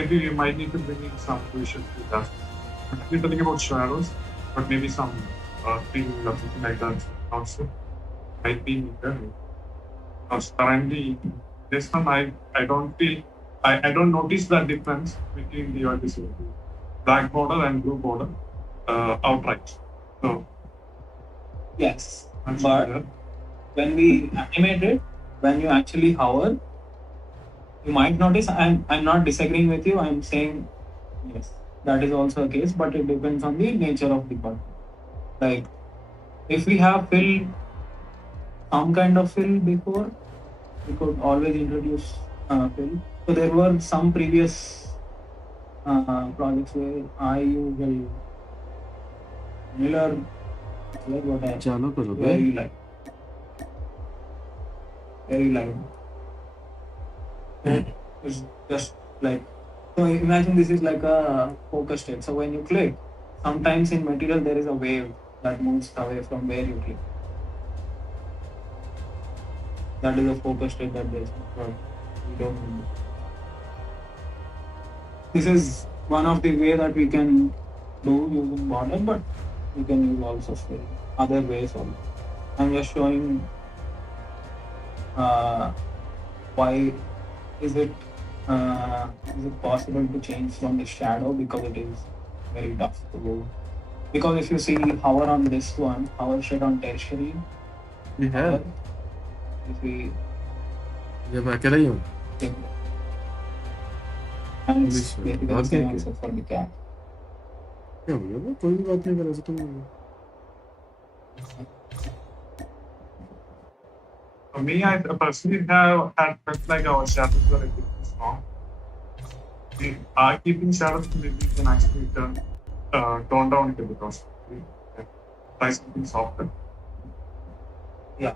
maybe you might need to bring in some visual to that. We're talking about shadows, but maybe some feeling or something like that also might be needed. Because currently, this one I don't feel I don't notice that difference between the black border and blue border outright. So Yes, that's but better. when we animate it, when you actually hover, you might notice I'm not disagreeing with you. I'm saying yes, that is also a case, but it depends on the nature of the bug. Like if we have fill some kind of fill before, we could always introduce fill. So there were some previous projects where I use a similar like what I चालू करो बे very light, very light. So it's just like, so imagine this is like a focus state. So when you click, sometimes in material there is a wave that moves away from where you click. That is a focus state that there's but we don't know. This is one of the way that we can do using border, but we can use also fill other ways also. I'm just showing why is it possible to change from the shadow, because it is very tough to do. Because if you see hover on this one, hover shade on tertiary, ये है hover, if we ये मैं अकेला ही हूँ think, and it's This one. basically the Okay, same okay. answer for the cat. क्या हो गया कोई भी बात नहीं कर ऐसा तो For me, I personally have had felt like our shadows were a bit too strong. We are keeping shadows, maybe we can actually tone down it a bit also. Try something softer. Yeah.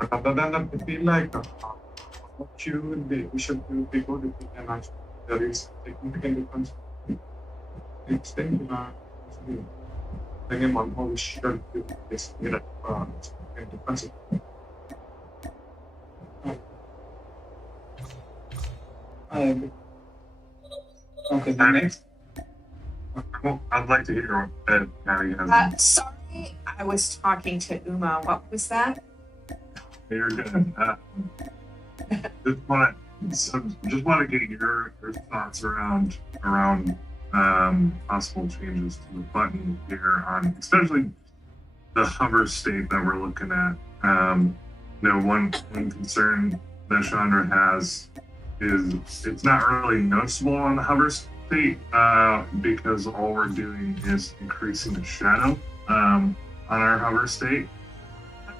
But other than that, I feel like what you will be, we should do be good if we can actually, there is significant difference. It's thing, actually, bring in one more, we should do this, significant difference. I agree. Okay, the Patty? next. I'd like to hear what Patty has. Sorry, I was talking to Uma. What was that? You're good. Just want to get your thoughts around possible changes to the button here on, especially the hover state that we're looking at. One concern that Chandra has is it's not really noticeable on the hover state because all we're doing is increasing the shadow on our hover state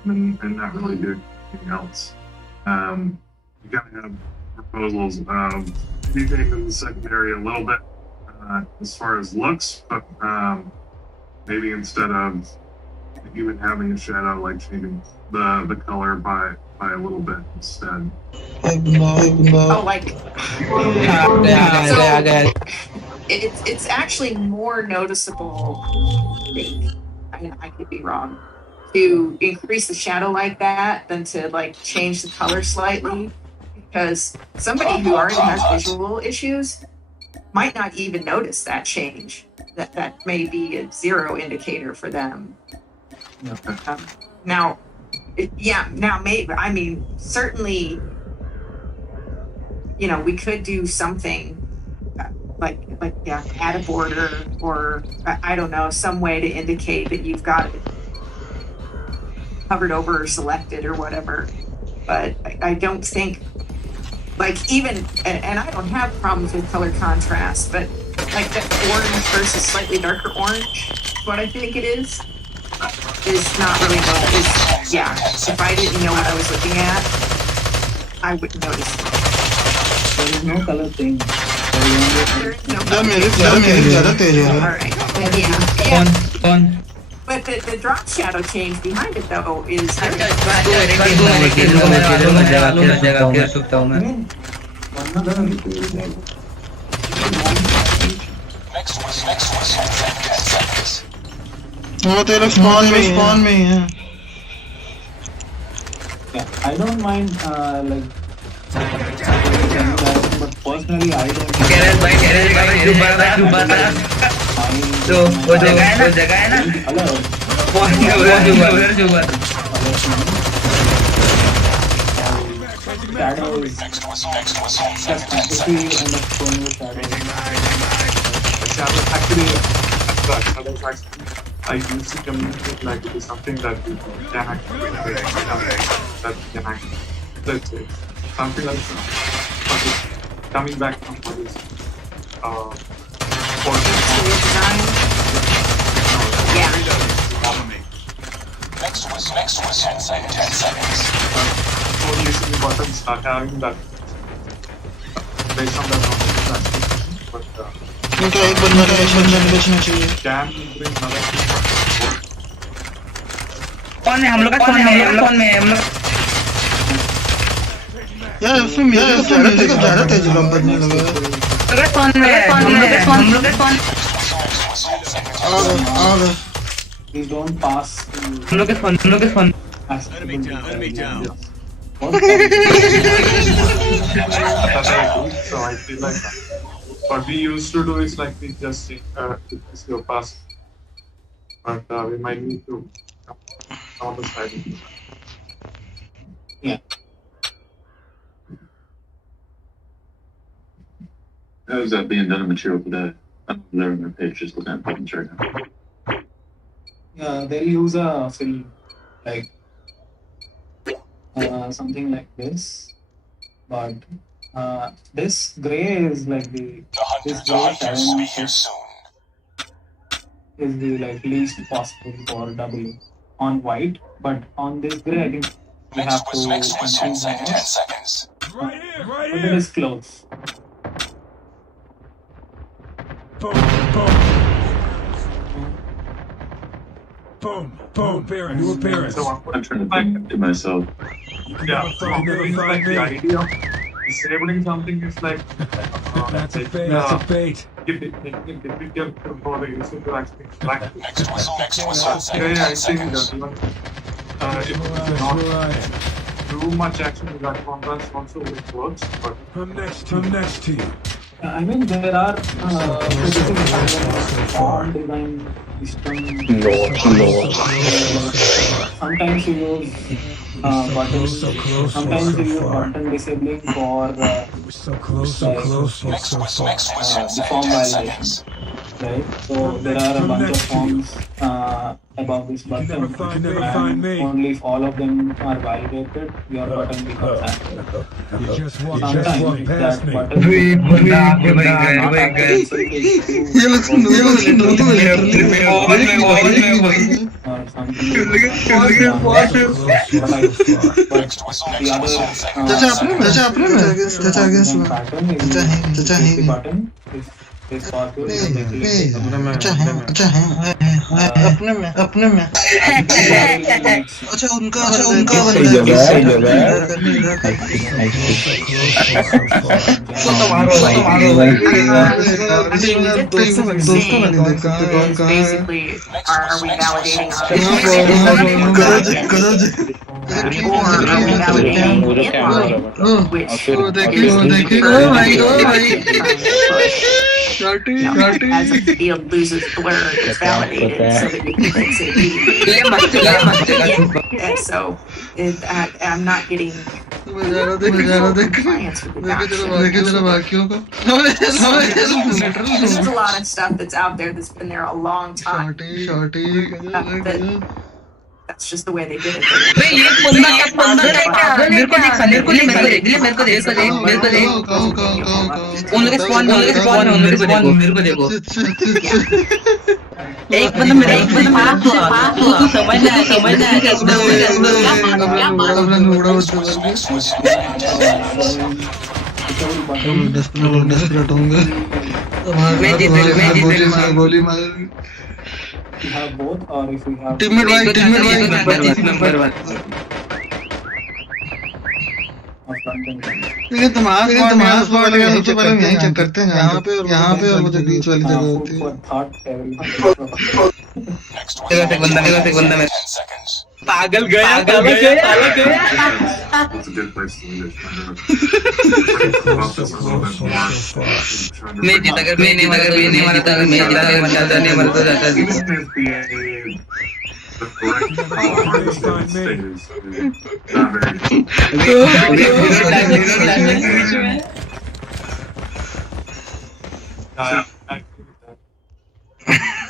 and not really doing anything else. You gotta have proposals of anything in the secondary a little bit as far as looks, but maybe instead of even having a shadow, like changing the color by a little bit instead. Oh, like Yeah. it's actually more noticeable. I could be wrong. To increase the shadow like that than to like change the color slightly, because somebody who already has visual issues might not even notice that change. That may be a zero indicator for them. Now, maybe, I mean, certainly, we could do something like add a border, or I don't know, some way to indicate that you've got it covered over or selected or whatever. But I don't think, like, even, and I don't have problems with color contrast, but like that orange versus slightly darker orange, what I think it is not really if I didn't know what I was looking at, I wouldn't notice it. There is no color thing. There is no Yeah. all right. Yeah. On. But the drop shadow change behind it though is very वो तो लोग spawn में ही है Yeah, I don't mind like but personally I don't. Garage भाई डूबा था तो वो जगह है ना अलग उधर डूबा था shadows. Just fantasy and of showing with shadows. Actually, I used to communicate like it is something that we can actually that we can actually let's say something like okay, coming back from what is Yeah. Next was 10 seconds. only listening buttons are having that based on that but इनका एक बंदा बचना चाहिए can bring another कौन है हम लोग का कौन है हम लोग यार उसमें मेरे को ज़्यादा तेज लग बजने लगा कौन है हम लोग का कौन आ गए Please don't pass. हम लोग के phone Enemy down. so I feel like what we used to do is like we just this your pass but we might need to come on the side. Yeah. How is that being done in material today? I'm observing their page, just looking at buttons right now. Yeah, they'll use a fill like something like this, but this gray is like The hunters will be here soon. is the like least possible for W on white, but on this gray I think we have to Next was 10 seconds. but it is close. Boom, appearance, new appearance. So I'm trying to think to myself. yeah, so like the idea of disabling something is like That's a bait. That's a bait. It difficult for the user to actually practice. Next was 10 Okay, I seconds. think that even if not too much action in that contrast also it works, but I'm next to you. I mean there are all design system. Sometimes you use buttons. Sometimes you use button disabling for So close, so Next was 10 form validation. seconds. Right? So there are a bunch of forms above this button. You never find me. Only if all of them are validated, your button becomes active. You just walk Sometimes past that me. button ये लोग सुन or something. Next was 10 seconds. चाचा आपने चाचा against Pattern is चाचा है the button is powerful. अच्छा है अपने में अच्छा उनका Basically, are we validating our as the field loses blur, it's validated so that you can fix it immediately. And so I'm not getting compliance with the action. There's a lot of stuff that's out there that's been there a long time. That's just the way they did it. ये बंदा क्या बंदा है क्या मेरे को देख उन लोग के स्पॉन मेरे को देखो एक बंदा पास हुआ तू समझना है डेस्परेट होंगे गोली मार You have both, or if you have teammate भाई नंबर 1 or front end. लेकिन तुम्हारा स्पॉट लगा सबसे पहले हम यहीं चेक करते हैं यहाँ पे और मुझे बीच वाली जगह होती है For thought, everything. Next was एक बंदा 10 seconds. पागल गया पागल गया That's a good place to leave it. Ready to bump this a little bit more. Chandra, मैं जीता अगर मैं नहीं मारा तो ये नहीं मारा तो मैं जीता अगर मैं चाचा नहीं मारा तो चाचा even जीता if the correct call for the state is not very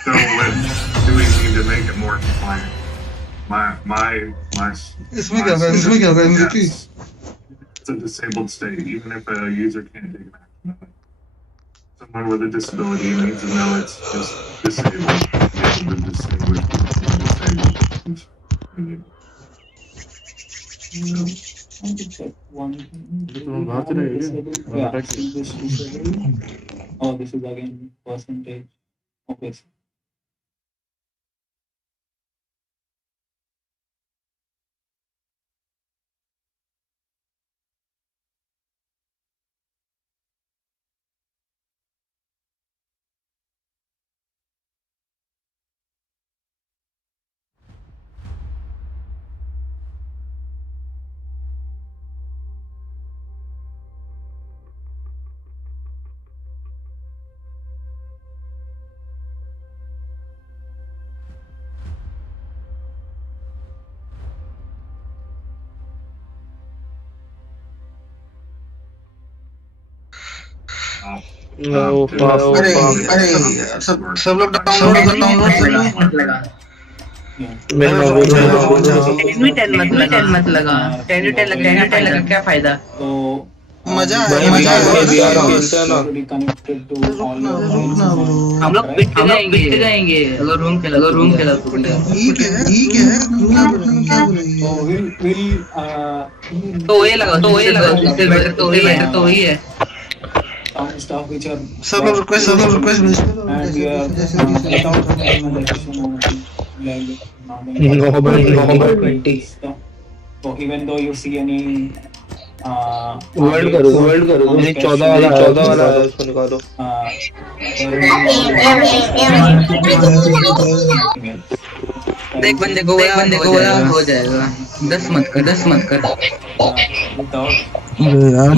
So do we need to make it more compliant? My इसमें क्या होगा MVP? It's a disabled state, even if a user can't take an action. Someone with a disability needs to know it's just disabled. Be able to distinguish between disabled. I want to check one thing. Do तो we बाहर have चले a गए disabled? क्या? Yeah, see this disabled. Oh, this is again percentage. Okay. अरे अरे सब लोग download कर लो टेन मत लगा टेन क्या फायदा So मजा connected to all your हम लोग पिट जाएंगे अगर रूम खेला तो ठीक है क्या बोलेंगे So we'll तो ये लगा तो वही है some stuff which are सब लोग रिक्वेस्ट भेज and we are without monetization November 20 stuff. So even though you see any world करो मुझे 14 वाला उसको निकालो देख बंदे को हो जाएगा 10 मत कर यार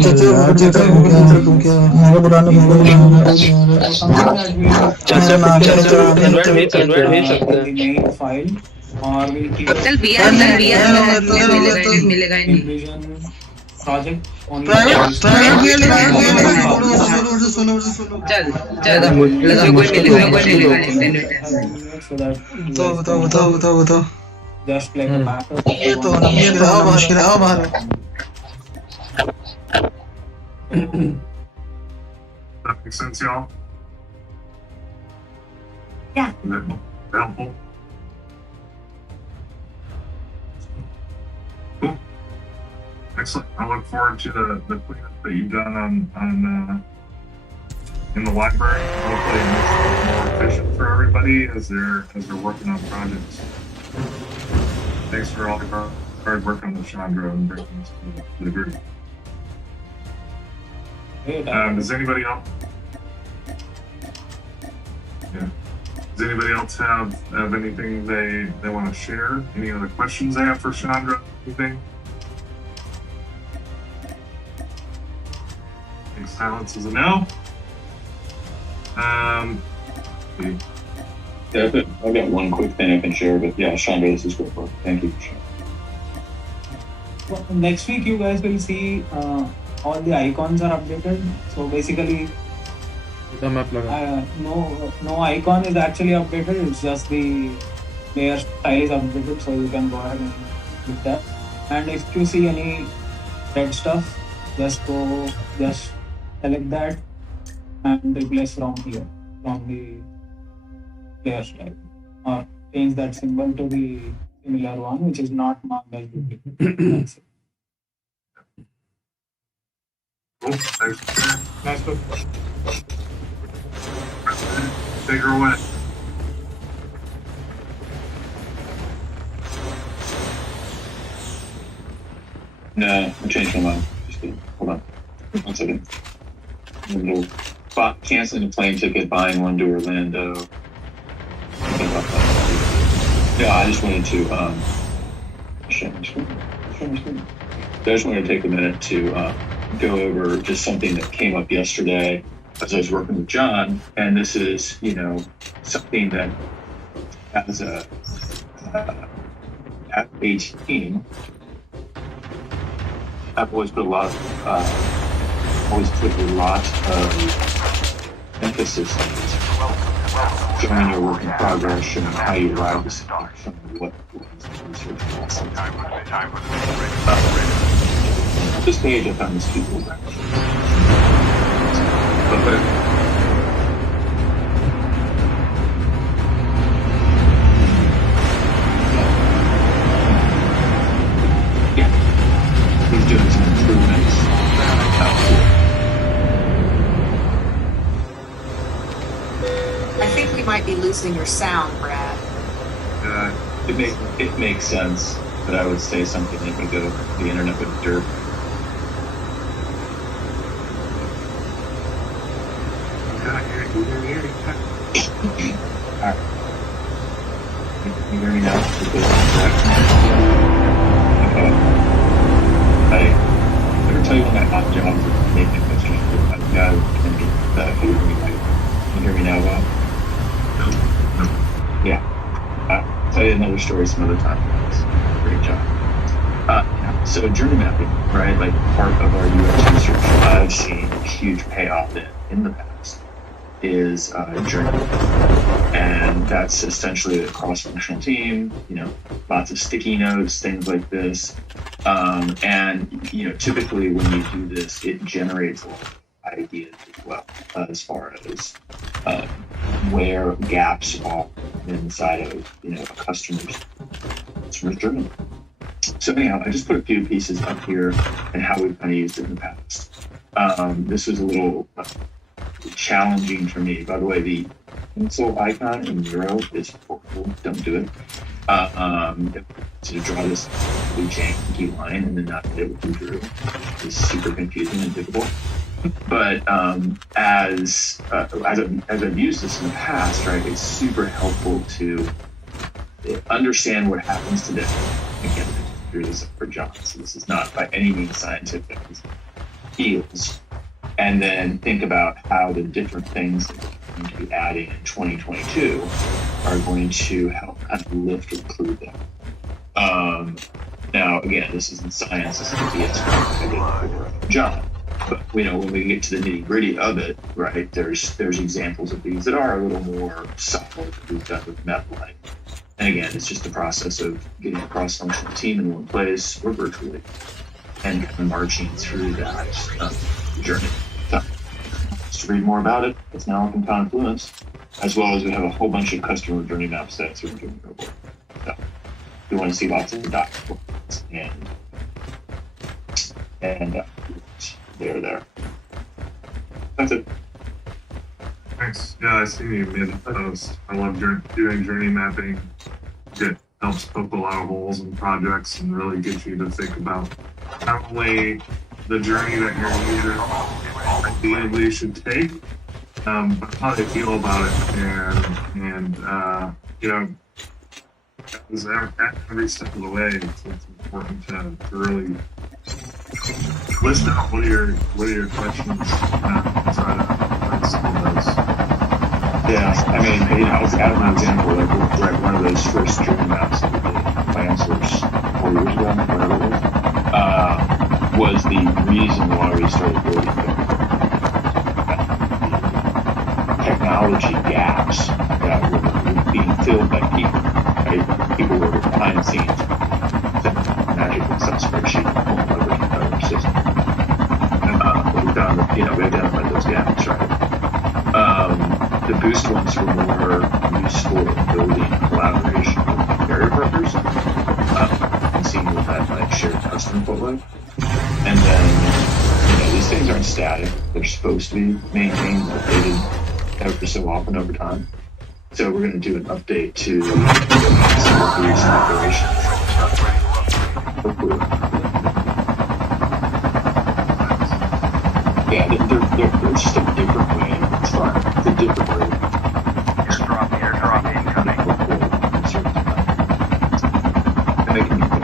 तुम क्या मेरे बुलाने कन्वर्ट भेज सकते हैं फाइल और चल बीआर मिलेगा प्रोजेक्ट प्राइवेट चल लगा कोई बताओ just like a backup. ये तो आओ बाहर That makes sense, y'all? Yeah. Is that helpful? Cool. Excellent. I look forward to the cleanup that you've done on in the library. Hopefully it makes it more efficient for everybody as they're working on projects. Thanks for all the hard work on the Chandra and bringing this to the group. Does anybody else? Yeah. Does anybody else have anything they want to share? Any other questions they have for Chandra? Anything? I think silence is a no. Yeah, I've got one quick thing I can share, but yeah, Chandra, this is great work. Thank you for sharing. Well, next week you guys will see all the icons are updated. So basically, no icon is actually updated. It's just the player style is updated. So you can go ahead and click that. And if you see any red stuff, just select that and replace from here, from the player style, or change that symbol to the similar one which is not marked as duplicate. That's it. Cool. Thanks for sharing. Nice to Take her away. No, I changed my mind. Just kidding. Hold on. 1 second. Canceling a plane ticket, buying one to Orlando. Yeah, I just wanted to Sharing screen. I just wanted to take a minute to go over just something that came up yesterday as I was working with John, and this is, something that as a at-age team, I've always put a lot of emphasis on showing your work in progress, showing how you arrived at something, showing what was the research process. This page I found this people but he's doing some improvements. I think we might be losing your sound, Brad. It makes sense that I would say something that would go the internet with dirt. Alright. Can you hear me now? Okay. I ever tell you when I got jobs with making this change? Can you hear me now, Bob? No. Yeah. I'll tell you another story some other time. Great job. So journey mapping, right? Like part of our UX research, I've seen a huge payoff in the past is journey. And that's essentially a cross-functional team, lots of sticky notes, things like this. And typically when you do this, it generates a lot of ideas as well, as far as where gaps are inside of a customer's journey. So anyhow, I just put a few pieces up here and how we've kind of used it in the past. This was a little challenging for me. By the way, the pencil icon in Miro is horrible. Don't do it. To draw this blue janky line and then not get it with blue drew is super confusing and difficult. But as I've used this in the past, right, it's super helpful to understand what happens to them. Again, through this for John, so this is not by any means scientific. It's fields, and then think about how the different things that we're going to be adding in 2022 are going to help kind of lift or improve them. Now, again, this isn't science. This is BS for John. But when we get to the nitty gritty of it, right? There's examples of these that are a little more subtle that we've done with MetLife. And again, it's just the process of getting a cross-functional team in one place or virtually and kind of marching through that journey. So, to read more about it, it's now up in Confluence, as well as we have a whole bunch of customer journey maps that we're doing over. So, if you want to see lots of documents and they're there. That's it. Thanks. Yeah, I see you made a post. I love doing journey mapping. It helps poke a lot of holes in projects and really get you to think about not only the journey that your user ideally should take, but how they feel about it. And at every step of the way, it's important to really list out what are your questions and try to solve those. Yeah, I mean, I'll add an example. Like one of those first journey maps that we did, my answers 4 years ago, whatever it was the reason why we started building the technology gaps that were being filled by people. Right? People were behind the scenes, magically some spreadsheet pulling over to another system. But we found that we identified those gaps, right? The boost ones were more useful in building collaboration with carrier partners and seeing what that shared customer looked like. And then, these things aren't static. They're supposed to be maintained and updated ever so often over time. So we're going to do an update to some of the recent operations. Hopefully. Yeah, they're just a different way. It's fine. It's a different way. Airdrop incoming. And they can be built.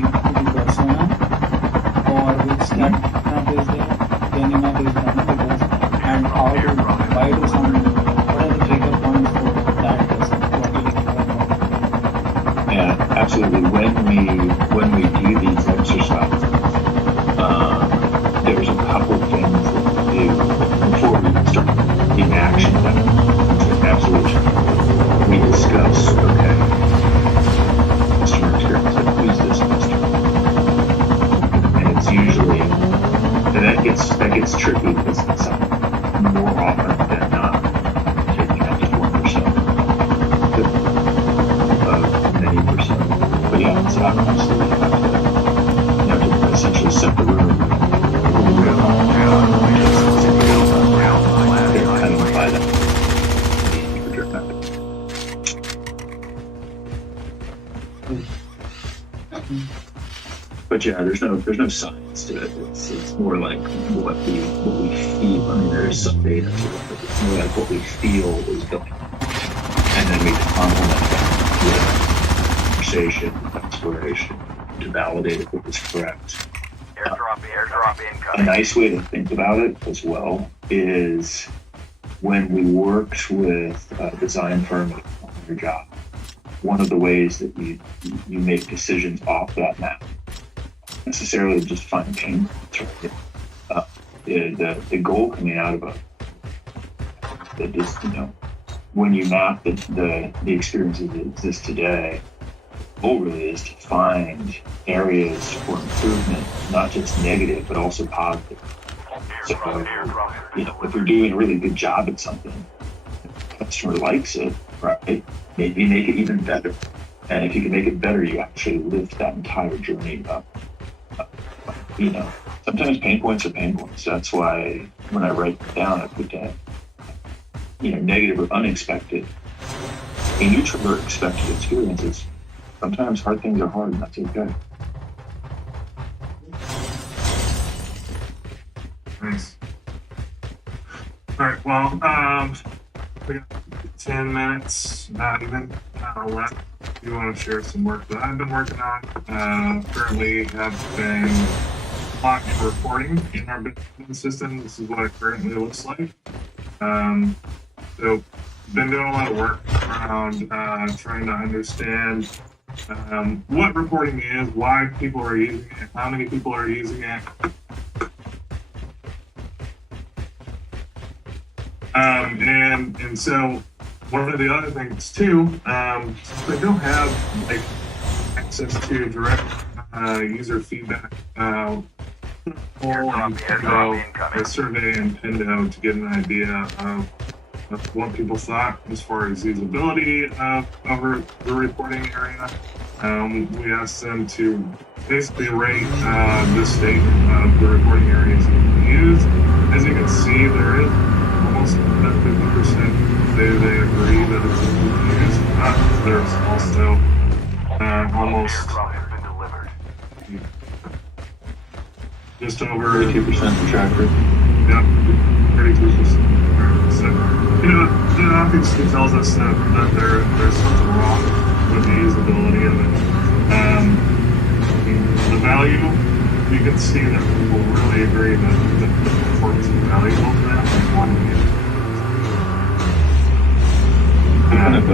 persona for which that map is there, any map is done because and how to why do some what are the trigger points for that person? What do you think about that? Yeah, absolutely. When we do these exercises, there's a couple things that we do before we start the action. Absolutely, we discuss. Okay, customer experience. Like, who's this customer? And it's usually that gets tricky because it's more often than not taking out just 1% of many percent. But yeah, it's absolutely you have to essentially set the room. Kind of by that. But yeah, there's no science to it. It's more like what we feel. I mean, there is some data to it, but it's more like what we feel is going on, and then we complement that with conversation, exploration to validate if it was correct. Airdrop A incoming. nice way to think about it as well is when we worked with a design firm on your job. One of the ways that you make decisions off that map, necessarily just find pain points, right? The goal coming out of that is, when you map the experiences that exist today, the goal really is to find areas for improvement, not just negative, but also positive. So, if you're doing a really good job at something, the customer likes it, right? Maybe make it even better. And if you can make it better, you actually lift that entire journey up. Sometimes pain points are pain points. That's why when I write them down, I put down, negative or unexpected, a neutral or expected experiences. Sometimes hard things are hard, and that's okay. Nice. All right. Well, we got 10 minutes, not even left. If you want to share some work that I've been working on, currently have been locked for reporting in our business system. This is what it currently looks like. So, been doing a lot of work around trying to understand what reporting is, why people are using it, how many people are using it. And so one of the other things too, since they don't have access to direct user feedback, or Pindo, a survey in Pindo to get an idea of what people thought as far as usability of the reporting area. We asked them to basically rate the state of the reporting areas that we use. As you can see, there is almost 50% say they agree that it's easy to use. There's also almost just over 32% for tracker. Yeah, 32%. So, that obviously tells us that there's something wrong with the usability of it. The value, you can see that people really agree that the performance is valuable to them and want to use it. Kind of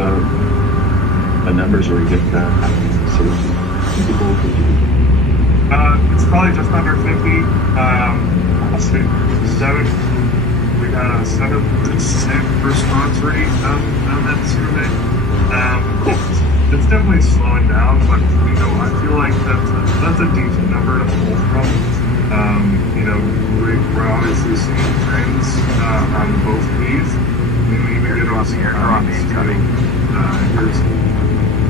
the numbers where you get that. So it's probably just under 50. We got a 7% response rate on that survey. It's definitely slowing down, but I feel like that's a decent number to pull from. We're obviously seeing trends on both of these. We even get on some comments too.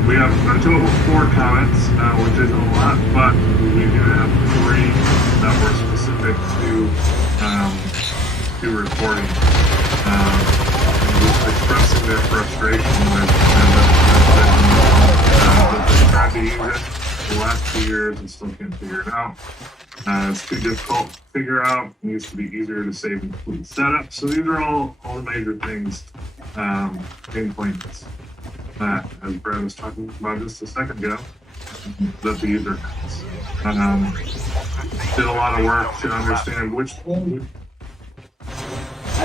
We have a total of 4 comments, which isn't a lot, but we do have 3 that were specific to reporting. Just expressing their frustration with that they tried to use it the last 2 years and still can't figure it out. It's too difficult to figure out. It needs to be easier to save and complete setup. So these are all the major things, pain points that, as Brad was talking about just a second ago, that the user has. Did a lot of work to understand which. I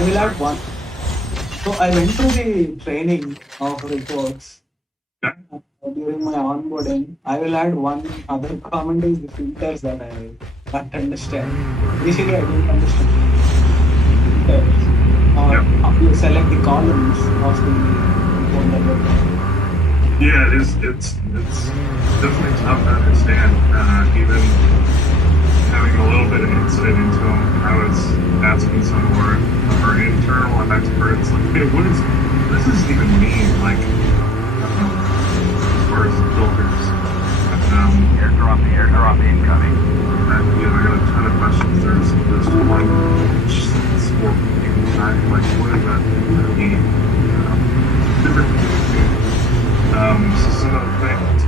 will add one. So I went through the training of reports Yeah. during my onboarding. I will add one other comment is the filters that I can't understand. Initially, I didn't understand filters. Or how you select the columns of the report that you're doing. Yeah, it's definitely tough to understand. Even having a little bit of insight into them, I was asking some of our internal experts, like, hey, what does this even mean? Like, as far as filters. Airdrop incoming. I got a ton of questions. There's one sport like, what does that mean? Different things. So some of the things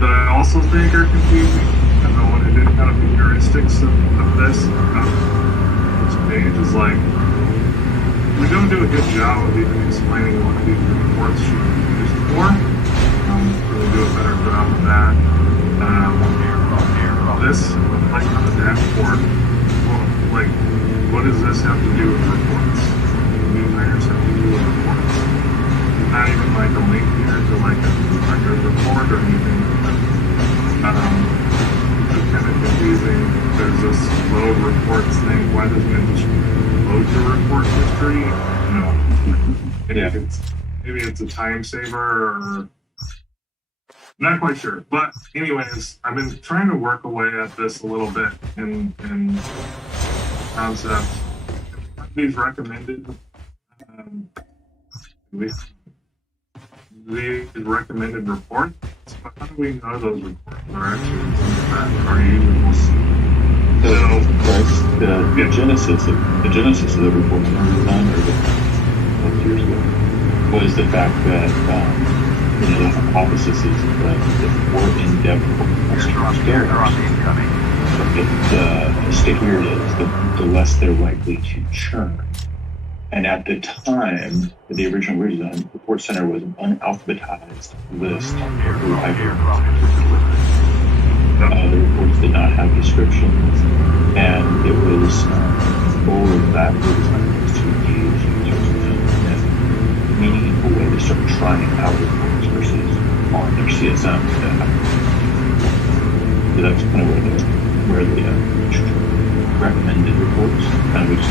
that I also think are confusing, and then when I did kind of the heuristics of this page is like, we don't do a good job of even explaining what these reports should be used for. We'll do a better job of that. This, like on the dashboard, what does this have to do with reports? New hires have to do with reports. Not even like a link here to like a report or anything. It's kind of confusing. There's this load reports thing. Why doesn't it just load your report history? No. Maybe it's a time saver or not quite sure. But anyways, I've been trying to work away at this a little bit in concept. These recommended these recommended reports, but how do we know those reports are actually are usable? The genesis of the report design years ago was the fact that the hypothesis is that the more in-depth the stickier it is, the less they're likely to churn. And at the time, the original redesign, Report Center was an unalphabetized list. The reports did not have descriptions, and it was forward backwards to engage users in a meaningful way to start trying out reports versus on their CSM. So that's kind of where the recommended reports kind of just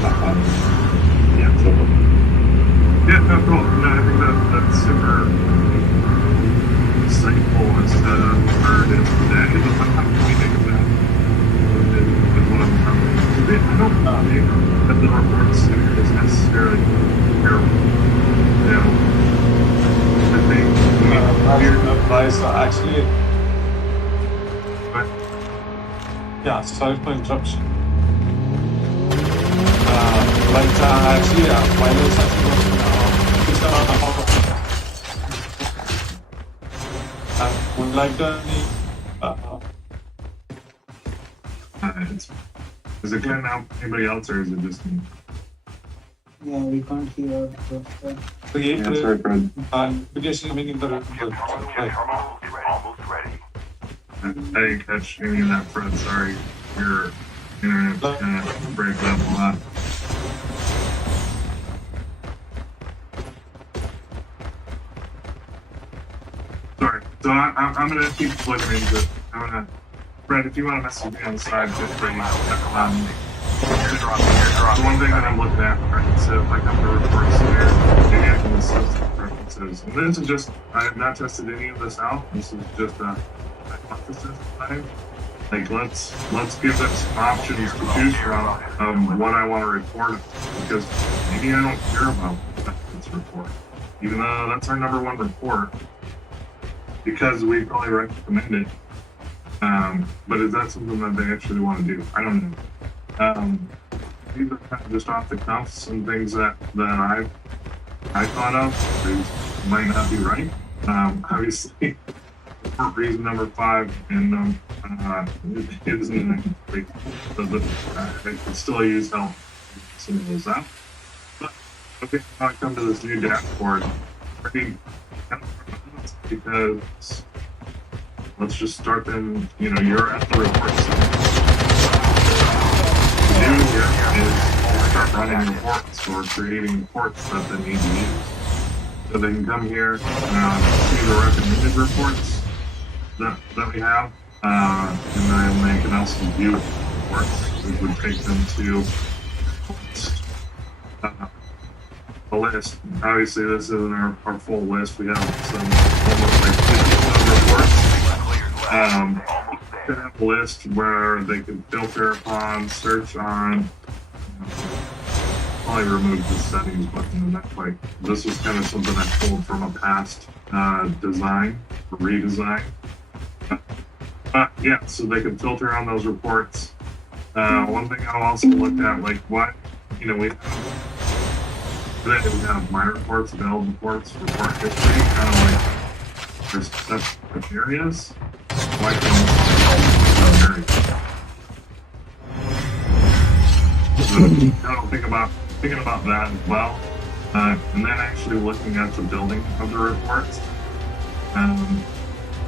talk about. Yeah, no, cool. No, I think that's super insightful as to where it is today. How can we think of that? Is what I'm probably. I don't think that the reports is necessarily terrible. I think advice actually. Yeah, sorry for interruption. Actually, while I was actually would like to is it cutting out anybody else or is it just me? Yeah, we can't hear. create Sorry, Fred. application coming in the report. Almost ready. I didn't catch any of that, Fred. Sorry. Your internet's kind of breaking up a lot. Sorry. So I'm going to keep looking into it. Fred, if you want to message me on the side, feel free. The one thing that I'm looking at, right, so if I come to reports here, maybe I can assist preferences. And this is just, I have not tested any of this out. This is just a hypothesis time. Like, let's give them some options to choose from what I want to report, because maybe I don't care about this report, even though that's our number one report, because we probably recommend it. But is that something that they actually want to do? I don't know. These are kind of just off the cuff, some things that I thought of. These might not be right. Obviously, reason number 5 and isn't great. I could still use help some of those out. But okay, now I come to this new dashboard. Pretty because let's just start then. You're at the report center. What we do here is start running reports or creating reports that they need to use. So they can come here, see the recommended reports that we have, and then they can also view reports. We would take them to a list. Obviously, this isn't our full list. We have some almost like 50 reports. Could have a list where they could filter upon, search on. Probably remove the settings button in that way. This was kind of something I pulled from a past design, or redesign. Yeah, so they can filter on those reports. One thing I'll also look at, like what, we have my reports, available reports, report history, kind of like there's separate areas. Why can't thinking about that as well, and then actually looking at the building of the reports.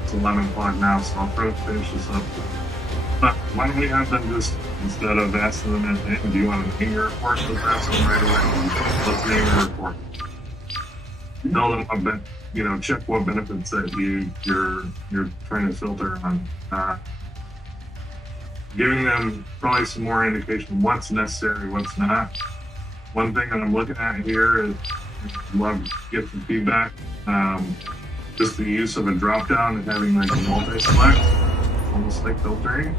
It's 11 o'clock now, so I'll try to finish this up. But why don't we have them just, instead of asking them at the end, do you want to name your report? Let's ask them right away. Let's name the report. Tell them check what benefits that you're trying to filter on. Giving them probably some more indication what's necessary, what's not. One thing that I'm looking at here is love to get some feedback. Just the use of a drop down and having like a multi-select, almost like filtering,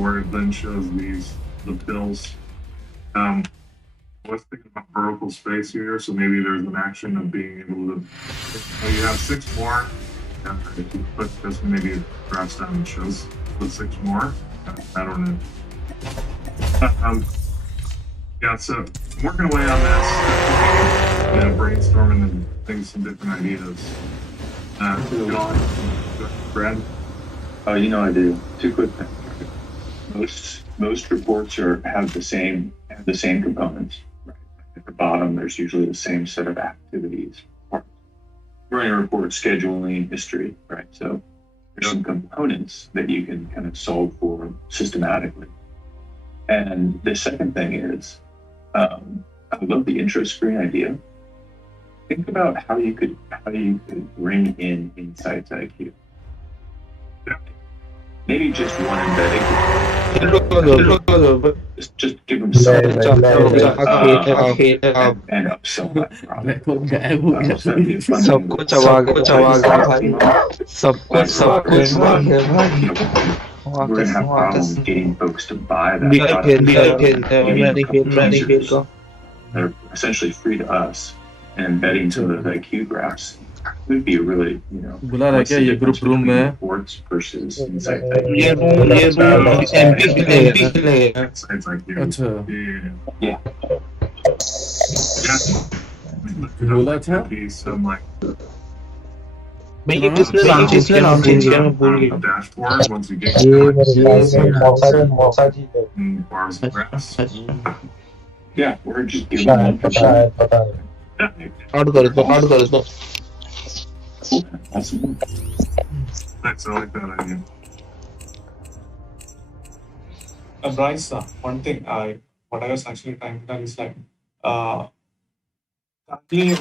where it then shows the pills. Let's think about vertical space here, so maybe there's an action of being able to. You have 6 more. If you click this, maybe it drops down and shows the 6 more. I don't know. Yeah, so I'm working away on this, brainstorming and thinking some different ideas. Brad? I do. 2 quick things. Most reports have the same components. Right? At the bottom, there's usually the same set of activities. Running a report, scheduling, history, right? So there's some components that you can kind of solve for systematically. And the second thing is, I love the intro screen idea. Think about how you could bring in Insights IQ. Maybe just one embedding. Just give them some and upsell that product. We're going to have problems getting folks to buy that product. They're essentially free to us, and embedding to the IQ graphs would be a really, बुला रहा क्या ये group room में reports versus Insight ये room MP के लिए अच्छा Yeah. बोला था भाई किसने लॉन्च किया मैं भूल गया Yeah, we're just giving them add कर दो Awesome. Thanks, I like that idea. Bryce, one thing what I was actually trying to tell is like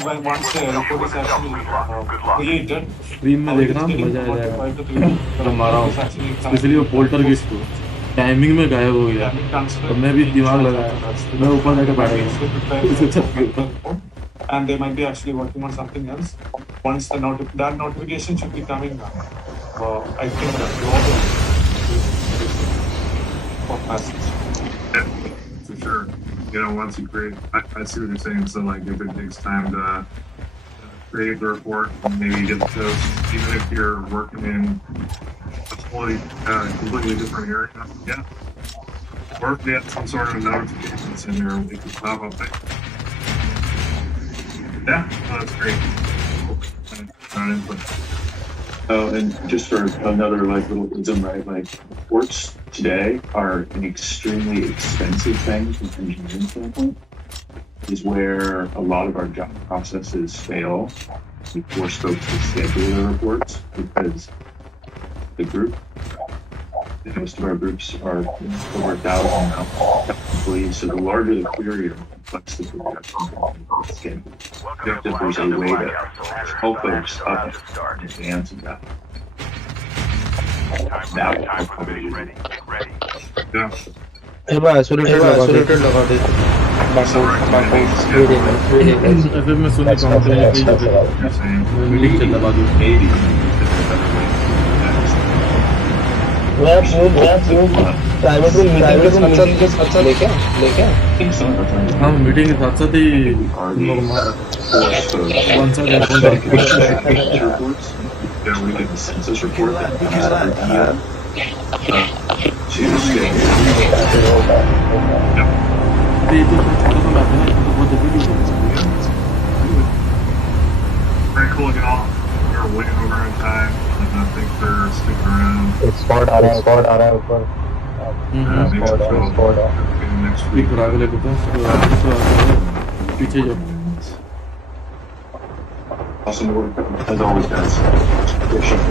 when once the report is actually created, stream में देखना मजा आएगा तो मारा इसलिए वो पोल्टर की टाइमिंग में गायब हो गया तो मैं भी दिमाग लगाया मैं ऊपर जाकर बैठ गया छत के ऊपर and they might be actually working on something else. Once that notification should be coming now. I think that for message. Yeah, for sure. Once you create, I see what you're saying. So, like, if it takes time to create the report, maybe get the codes, even if you're working in a completely different area, yeah. Or if you have some sort of notifications in there, we can pop up there. Yeah, that's great. Oh, and just for another little ism, right? Like reports today are an extremely expensive thing from an engineering standpoint. Is where a lot of our job processes fail. We force folks to schedule their reports because the group. Most of our groups are over 1,000 employees, so the larger the query, the complex the production if there's a way to help folks up in advance of that. That will help everybody. Yeah. isolated लगा दे फिर मैं सुनी company की meeting चल रहा बाकी private meeting के साथ लेके हाँ मीटिंग के साथ साथ ही कौन सा Yeah, we get the census report that we use every year. Very cool looking off. They're way over in time, and I think they're sticking around. It's squad आ रहा है ऊपर Next एक week. आगे लेके तो पीछे जाओ Awesome work, as always, guys. Appreciate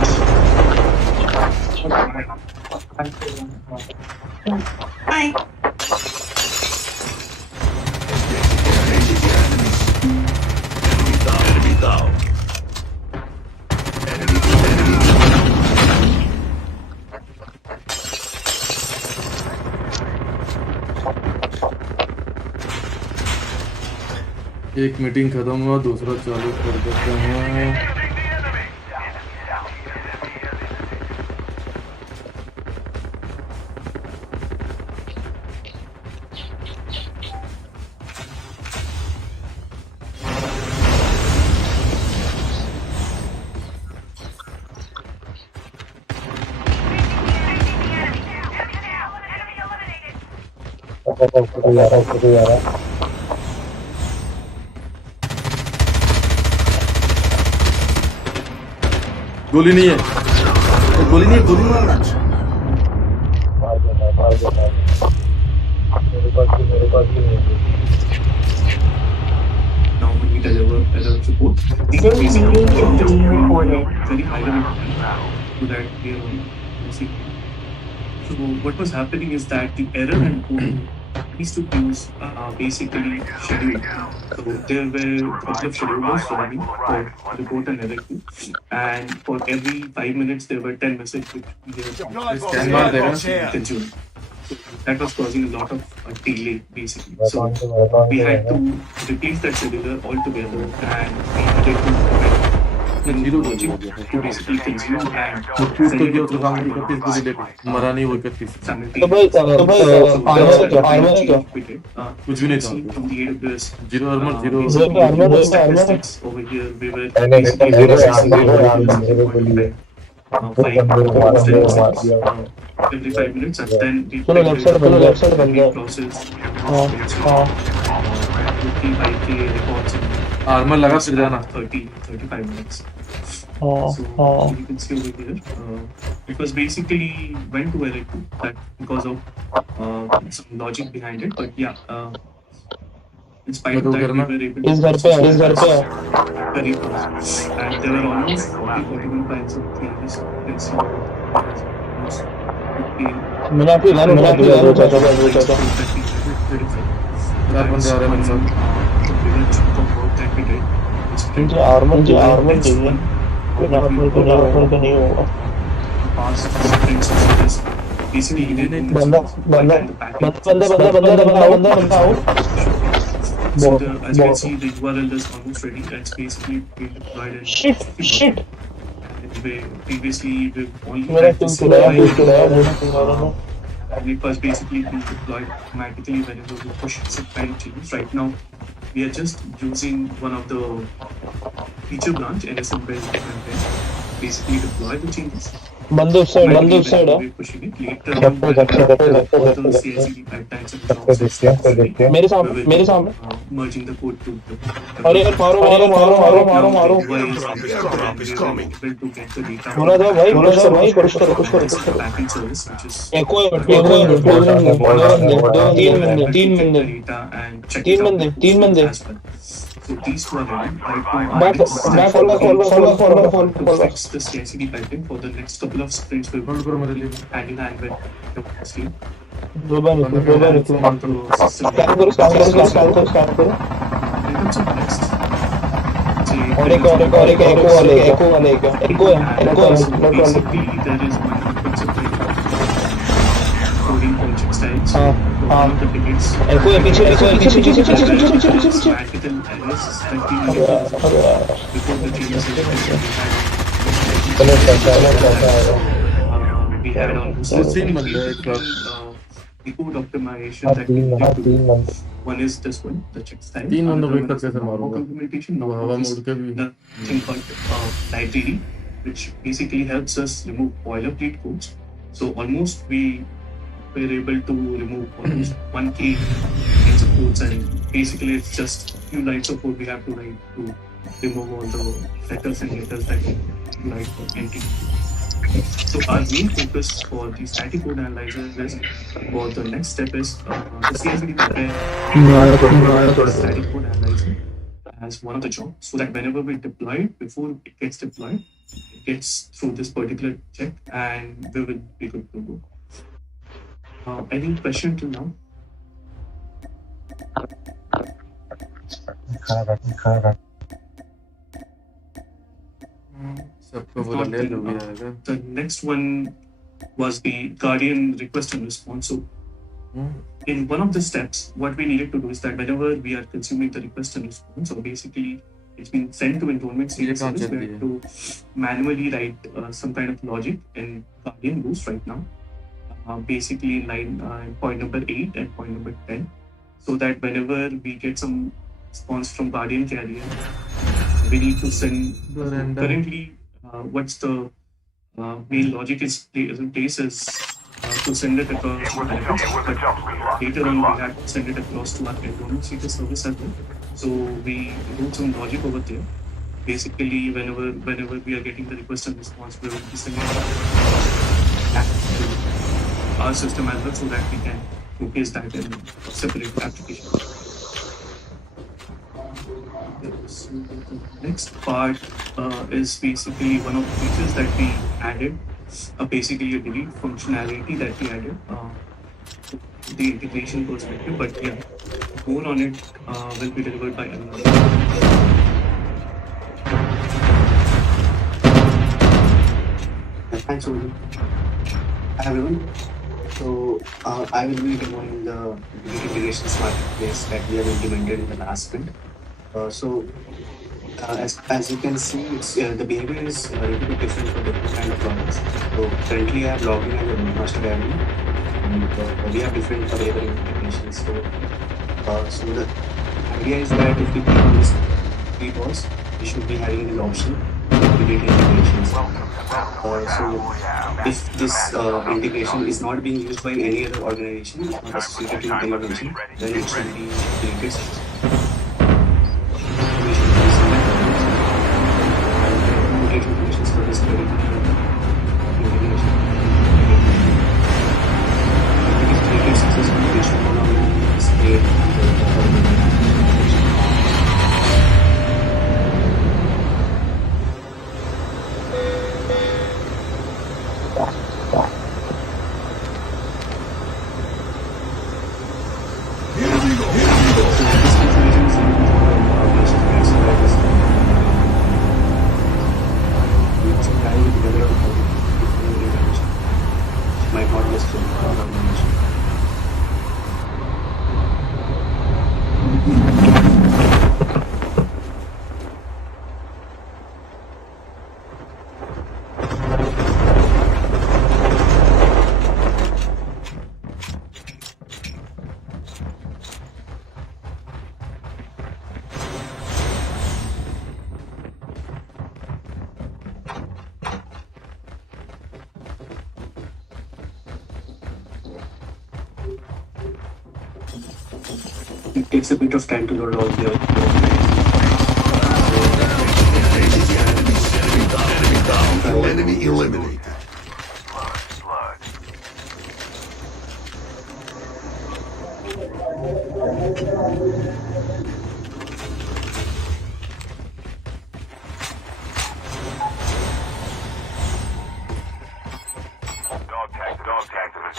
Hi. एक मीटिंग खत्म हुआ दूसरा चालू कर देते हैं गोली नहीं है गोली नहीं है गोली मारना मेरे पास भी नहीं Now we need as a support. These are basically very high level so that we are basically. So what was happening is that the error and code these two queues basically scheduled. So there were a couple of schedulers running for report and error queue, and for every 5 minutes there were 10 messages which we were consumed. So that was causing a lot of delay basically. So we had to replace that scheduler altogether, and we needed to implement new logic to basically consume and send it to मरा नहीं वो 31 कुछ भी नहीं था from the AWS zero armour zero statistics over here. We were basically every 5 minutes, and then we process 55K reports in armour लगा फिर जाना 35 minutes. So you can see over here, it was basically went to error too, that because of some logic behind it, but yeah, in spite of that we were able to very close, and there were almost 41 pints of things. You can see almost 50 मैंने आपकी गाना बना दिया दो चाचा चार बंदे आ रहे हैं मेरे साथ मुझे आर्मर चाहिए आर्मर तो नहीं होगा बंदा So as you can see, the URL is almost ready. It's basically been deployed. Shit. Previously, we've only had this and it was basically being deployed automatically whenever we push some kind of changes. Right now, we are just using one of the feature branch NSM based content, basically deploy the changes. बंदूक side We're pushing it later on. The CI/CD pipelines and jobs मेरे सामने merging the code to the अरे यार मारो बोला था भाई push करो backend service, which is एक तीन बंदे data and checking तीन बंदे as well. So these two are ready. Right now, Back, back, fall. to fix the scarcity pattern for the next couple of sprints. We will hold करो मेरे लिए hand in hand with the team. Scan करो In terms of next, और एक एको वाले basically there is one concept like coding coaching styles. One of the tickets. पीछे Mathematical errors that we needed before the changes. We had almost the code optimization that we need to do. One is this one, the check style. तीन बंदों को एक Another one करके is से मारूंगा implementation. वो हवा में उड़ के भी The thing called library, which basically helps us remove boilerplate codes. So almost we were able to remove almost 1K lines of codes, and basically it's just a few lines of code we have to write to remove all the letters and letters that we write for entity. So our main focus for the static code analyzer is, for the next step is the CI/CD static code analyzer as one of the jobs, so that whenever we deploy it, before it gets deployed, it gets through this particular check and we will be good to go. Any question till now? सबको बोला ले लो भी आएगा The next one was the Guardian request and response. So in one of the steps, what we needed to do is that whenever we are consuming the request and response, so basically it's been sent to enrollment service, we have to manually write some kind of logic in Guardian Boost right now. Basically line point number 8 and point number 10, so that whenever we get some response from Guardian carrier, we need to send currently what's the main logic is in place is to send it across to packets, but later on we have to send it across to our enrollment service as well. So we wrote some logic over there. Basically, whenever we are getting the request and response, we will be sending it to our system as well, so that we can showcase that in a separate application. So the next part is basically one of the features that we added, basically a delete functionality that we added, the integration perspective, but yeah, more on it will be delivered by another. Thanks, Olu. Hi everyone. So I will be demoing the integrations marketplace that we have implemented in the last sprint. As you can see, it's the behavior is a little bit different for different kind of logins. So currently I have logged in as a master admin, and we have different available integrations. So the idea is that if we click on this three balls, we should be having this option to integrate integrations. So if this integration is not being used by any other organization, not associated to any organization, then it should be deleted. Integrations for this query. Integration. If it is created successfully, it should no longer be displayed on the might not list in our organization. It takes a bit of time to load all the Enemy eliminated.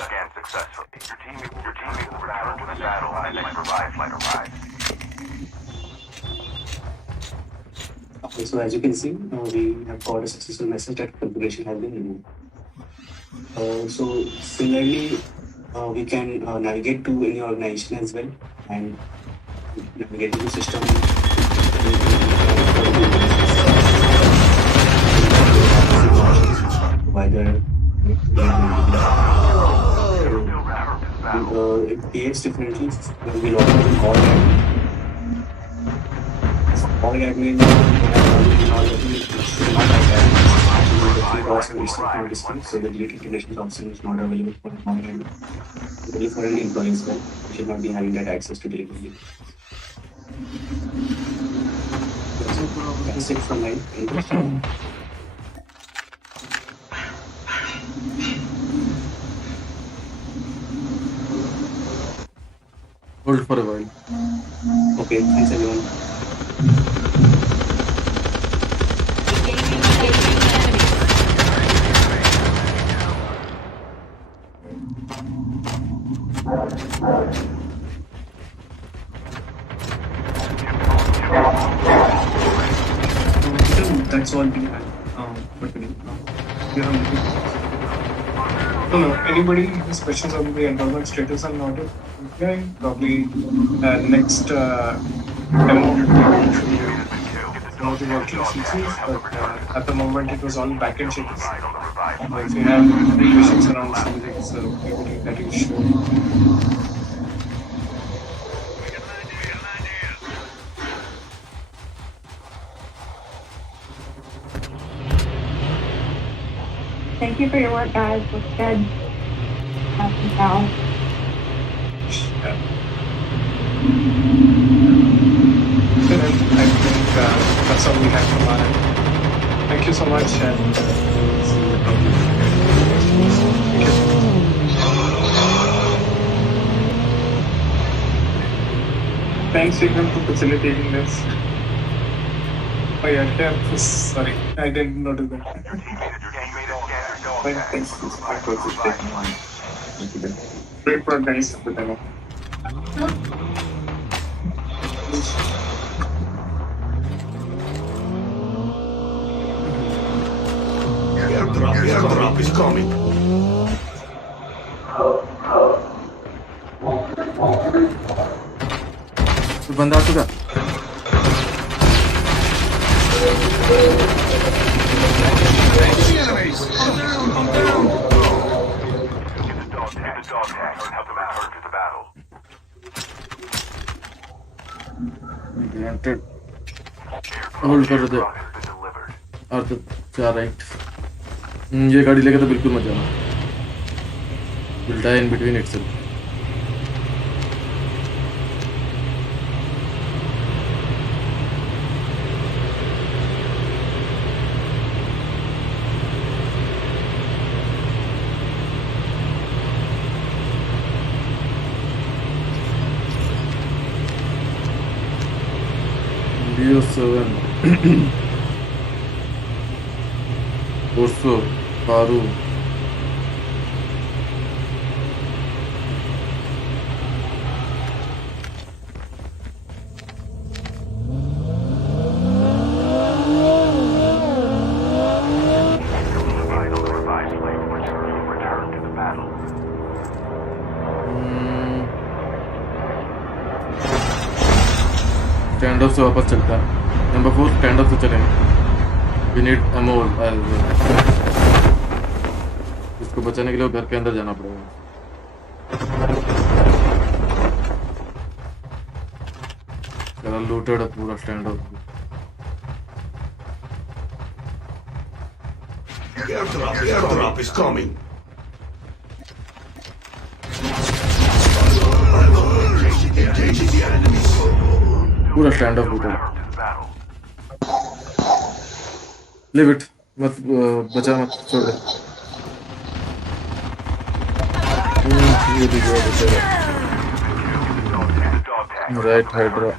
Scan successfully. Your teammate will return to the battle and then provide flight arrives. Okay, so as you can see, we have got a successful message that configuration has been removed. So similarly, we can navigate to any organization as well and navigate to the system. Whether it behaves differently when we log in all that. All admin not so the deleted conditions option is not available for non-admin. Only for any employees, well, we should not be having that access to deleting. That's it from my end. Hold for a while. Okay, thanks everyone. That's all we had. What we do. No, anybody has questions on the enrollment status and not it? Okay, probably next demo the working features, but at the moment it was all backend changes. If you have any questions around something, so everything that you show. Thank you for your work, guys. Looks good. Happy now. I think that's all we have from our end. Thank you so much, and see you probably. Thank you. Thanks, Vikram, for facilitating this. Oh yeah, sorry, I didn't notice that. Thanks. Great work, guys, with the demo. Airdrop is coming. बंदा आ चुका hold कर दे और तो चार right ये गाड़ी लेके तो बिल्कुल मत जाना will die in between itself Seven. Urso, Paru. Stand off से वापस चलता है नंबर 4 स्टैंड ऑफ से चलेंगे वी नीड अमोल इसको बचाने के लिए घर के अंदर जाना पड़ेगा चलो लूटेड है पूरा stand of Airdrop is coming. पूरा stand of looted live it मत बचा मत छोड़ दे ये भी जो बचेगा राइट हाइड्रा